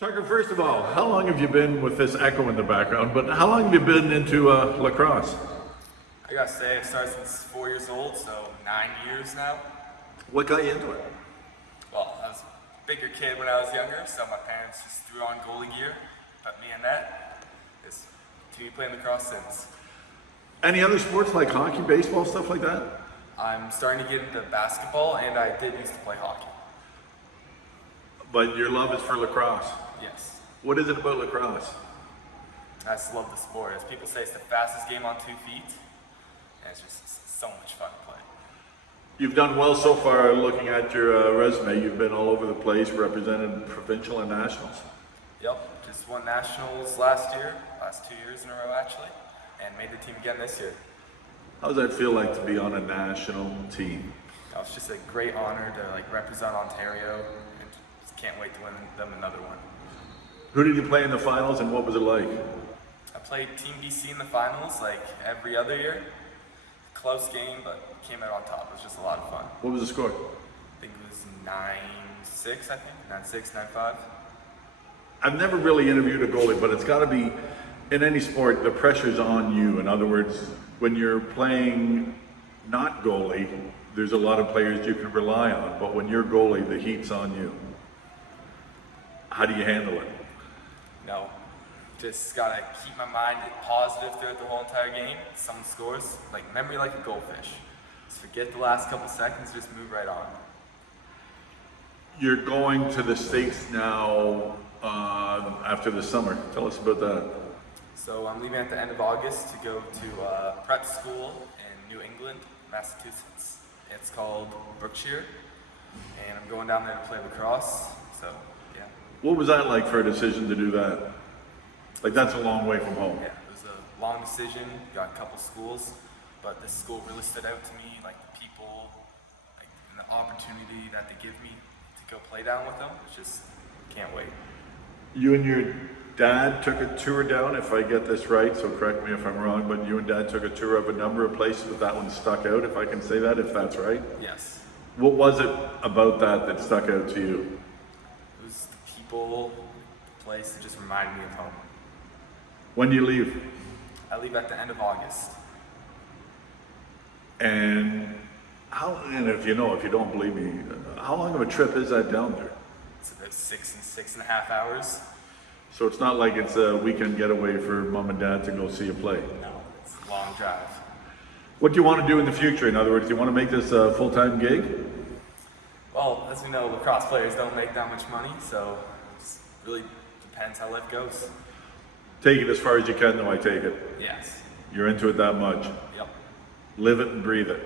Tucker, first of all, how long have you been with this echo in the background, but how long have you been into lacrosse? I gotta say, I started since 4 years old, so 9 years now. What got you into it? Well, I was a bigger kid when I was younger, so my parents just threw on goalie gear, put me in that. Just continue playing lacrosse since. Any other sports like hockey, baseball, stuff like that? I'm starting to get into basketball, and I did used to play hockey. But your love is for lacrosse. Yes. What is it about lacrosse? I just love the sport. As people say, it's the fastest game on 2 feet, and it's just so much fun to play. You've done well so far looking at your resume. You've been all over the place, represented provincial and nationals. Yep, just won nationals last 2 years in a row actually, and made the team again this year. How does that feel like to be on a national team? It's just a great honor to represent Ontario, and just can't wait to win them another one. Who did you play in the finals and what was it like? I played Team BC in the finals like every other year. Close game, but came out on top. It was just a lot of fun. What was the score? I think it was 9-6, 9-6, 9-5. I've never really interviewed a goalie, but it's got to be, in any sport, the pressure's on you. In other words, when you're playing not goalie, there's a lot of players you can rely on, but when you're goalie, the heat's on you. How do you handle it? No, just gotta keep my mind positive throughout the whole entire game. Someone scores, memory like a goldfish. Just forget the last couple seconds, just move right on. You're going to the States now after the summer. Tell us about that. So I'm leaving at the end of August to go to prep school in New England, Massachusetts. It's called Brookshire, and I'm going down there to play lacrosse, so yeah. What was that like for a decision to do that? That's a long way from home. Yeah, it was a long decision, got a couple schools, but this school really stood out to me, the people, and the opportunity that they give me to go play down with them. It's just, can't wait. You and your dad took a tour down, if I get this right, so correct me if I'm wrong, but you and dad took a tour of a number of places, but that one stuck out, if I can say that, if that's right? Yes. What was it about that stuck out to you? It was the people, the place that just reminded me of home. When do you leave? I leave at the end of August. And if you don't believe me, how long of a trip is that down there? It's about 6.5 hours. So it's not like it's a weekend getaway for mom and dad to go see a play. No, it's a long drive. What do you want to do in the future? In other words, do you want to make this a full-time gig? Well, as we know, lacrosse players don't make that much money, so it really depends how life goes. Take it as far as you can, though, I take it. Yes. You're into it that much. Yep. Live it and breathe it.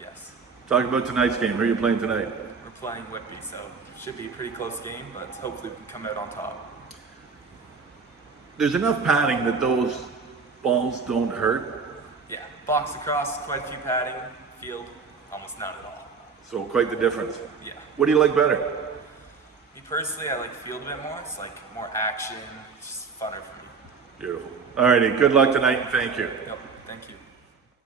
Yes. Talk about tonight's game. Who are you playing tonight? We're playing Whitby, so it should be a pretty close game, but hopefully we can come out on top. There's enough padding that those balls don't hurt. Yeah, box across, quite a few padding, field, almost none at all. So quite the difference. Yeah. What do you like better? Me personally, I like field a bit more. It's more action, it's just funner for me. Beautiful. All righty, good luck tonight and thank you. Yep.